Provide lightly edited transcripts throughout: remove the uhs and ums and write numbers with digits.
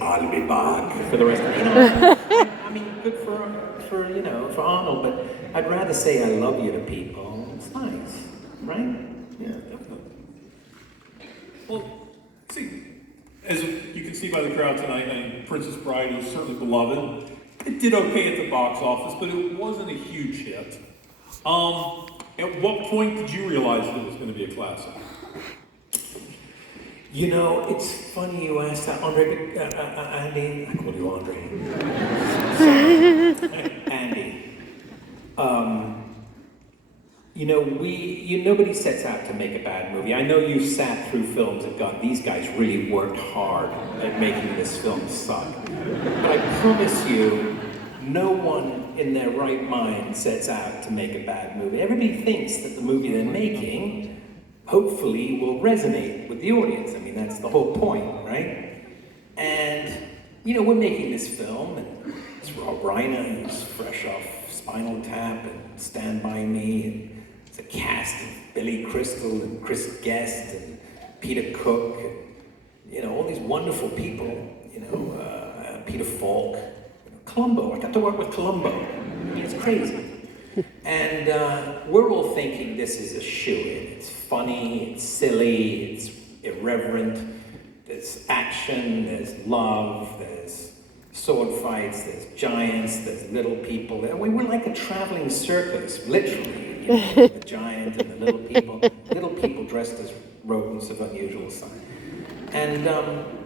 I'll be back for the rest of it. I mean, good for Arnold, but I'd rather say I love you to people. It's nice, right? Yeah, definitely. Well, see, as you can see by the crowd tonight, Princess Bride was certainly beloved. It did okay at the box office, but it wasn't a huge hit. At what point did you realize that it was going to be a classic? You know, it's funny you asked that, Andre. Andy, I call you Andre. Andy. Nobody sets out to make a bad movie. I know you've sat through films and gone, these guys really worked hard at making this film suck. But I promise you, no one in their right mind sets out to make a bad movie. Everybody thinks that the movie they're making hopefully will resonate with the audience. I mean, that's the whole point, right? And, we're making this film, and it's Rob Reiner, who's fresh off Spinal Tap and Stand By Me, and it's a cast of Billy Crystal and Chris Guest and Peter Cook, and, all these wonderful people, Peter Falk, Columbo. I got to work with Columbo. I mean, it's crazy. And we're all thinking this is a shoo-in. It's funny, it's silly, it's irreverent. There's action, there's love, there's sword fights, there's giants, there's little people. We were like a traveling circus, literally. The giant and the little people. Little people dressed as rodents of unusual size. And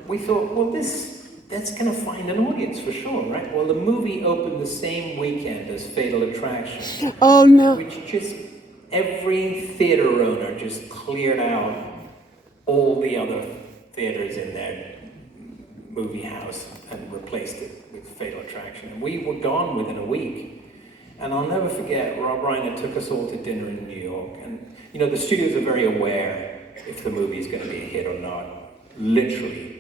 we thought, well, that's going to find an audience for sure, right? Well, the movie opened the same weekend as Fatal Attraction. Oh, no. Which just, every theater owner just cleared out all the other theaters in their movie house and replaced it with Fatal Attraction. And we were gone within a week. And I'll never forget, Rob Reiner took us all to dinner in New York. And, the studios are very aware if the movie's going to be a hit or not, literally,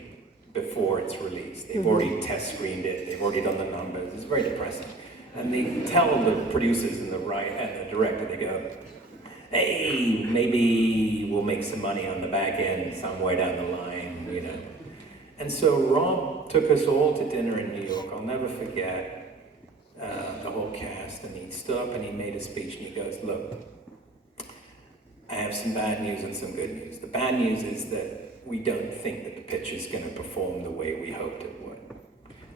before it's released. They've already test screened it, they've already done the numbers. It's very depressing. And they tell the producers and the director, they go, hey, maybe we'll make some money on the back end somewhere down the line, And so Rob took us all to dinner in New York. I'll never forget the whole cast, and he stood up and he made a speech and he goes, look, I have some bad news and some good news. The bad news is that we don't think that the picture's going to perform the way we hoped it would.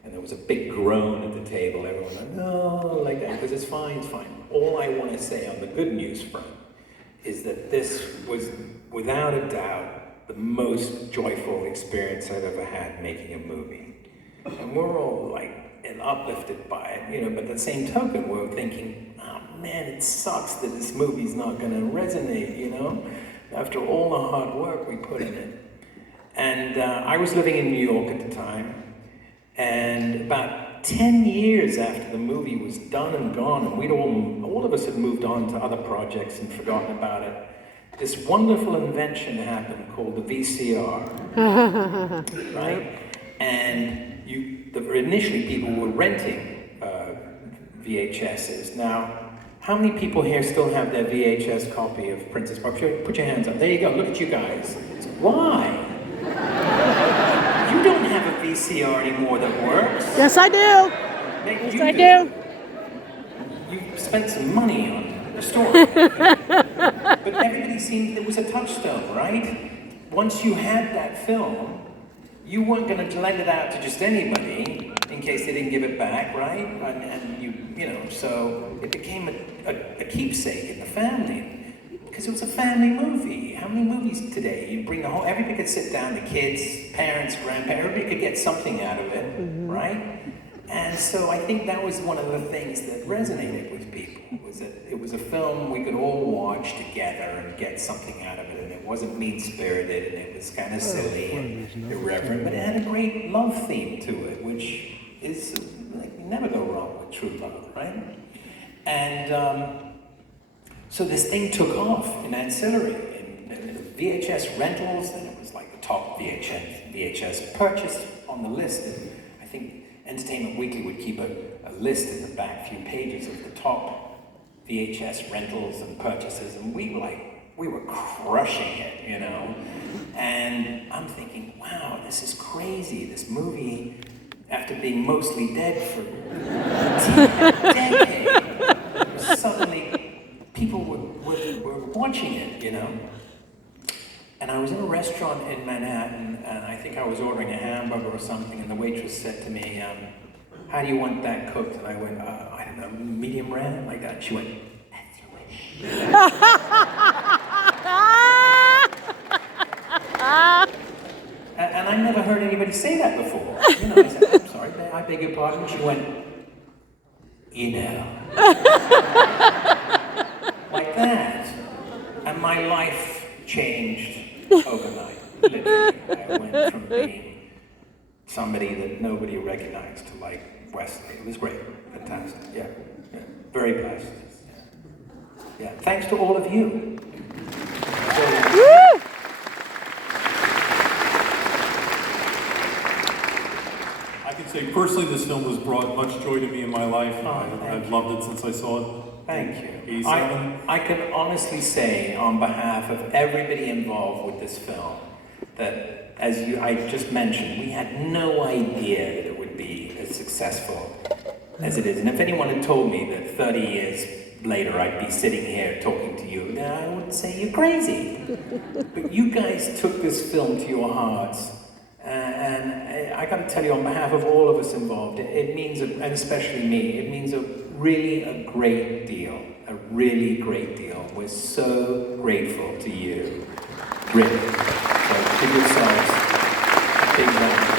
And there was a big groan at the table. Everyone went, no, like that, because it's fine, it's fine. All I want to say on the good news front is that this was, without a doubt, the most joyful experience I've ever had making a movie. And we're all uplifted by it, but at the same token, we're thinking, oh man, it sucks that this movie's not going to resonate, after all the hard work we put in it. And I was living in New York at the time, and about 10 years after the movie was done and gone, and all of us had moved on to other projects and forgotten about it, this wonderful invention happened called the VCR, right? And initially people were renting VHSs. Now, how many people here still have their VHS copy of Princess Bride? Put your hands up. There you go. Look at you guys. Why? You don't have a VCR anymore that works. Yes, I do. Yes, I do. You spent some money on the story. But everybody seemed, it was a touchstone, right? Once you had that film, you weren't going to lend it out to just anybody in case they didn't give it back, right? And so it became a keepsake in the family. Because it was a family movie. How many movies today? You bring everybody could sit down, the kids, parents, grandparents, everybody could get something out of it, right? And so I think that was one of the things that resonated with people, was that it was a film we could all watch together and get something out of it, and it wasn't mean-spirited, and it was kind of silly and irreverent, but it had a great love theme to it, which is, you never go wrong with true love, right? And so this thing took off in ancillary, in VHS rentals, and it was like the top VHS purchase on the list. And I think Entertainment Weekly would keep a list in the back few pages of the top VHS rentals and purchases, and we were like were crushing it, you know? And I'm thinking, wow, this is crazy. This movie, after being mostly dead for a decade, suddenly people were watching it, you know? And I was in a restaurant in Manhattan, and I think I was ordering a hamburger or something, and the waitress said to me, how do you want that cooked? And I went, I don't know, medium rare, like that. She went, as you wish. And I never heard anybody say that before. You know, I said, I'm sorry, I beg your pardon. She went, you know. Like that. And my life changed overnight, literally. I went from being somebody that nobody recognized to like Wesley. It was great, fantastic, yeah. Very blessed. Yeah, thanks to all of you. I can say personally, this film has brought much joy to me in my life. Oh, I've loved it since I saw it. Thank you. 87. I can honestly say, on behalf of everybody involved with this film, that as I just mentioned, we had no idea that it would be as successful as it is. And if anyone had told me that 30 years later I'd be sitting here talking to you, I would say you're crazy. But you guys took this film to your hearts. And I got to tell you, on behalf of all of us involved, it means, and especially me, it means a great deal, a really great deal. We're so grateful to you, really. So give yourselves a big round.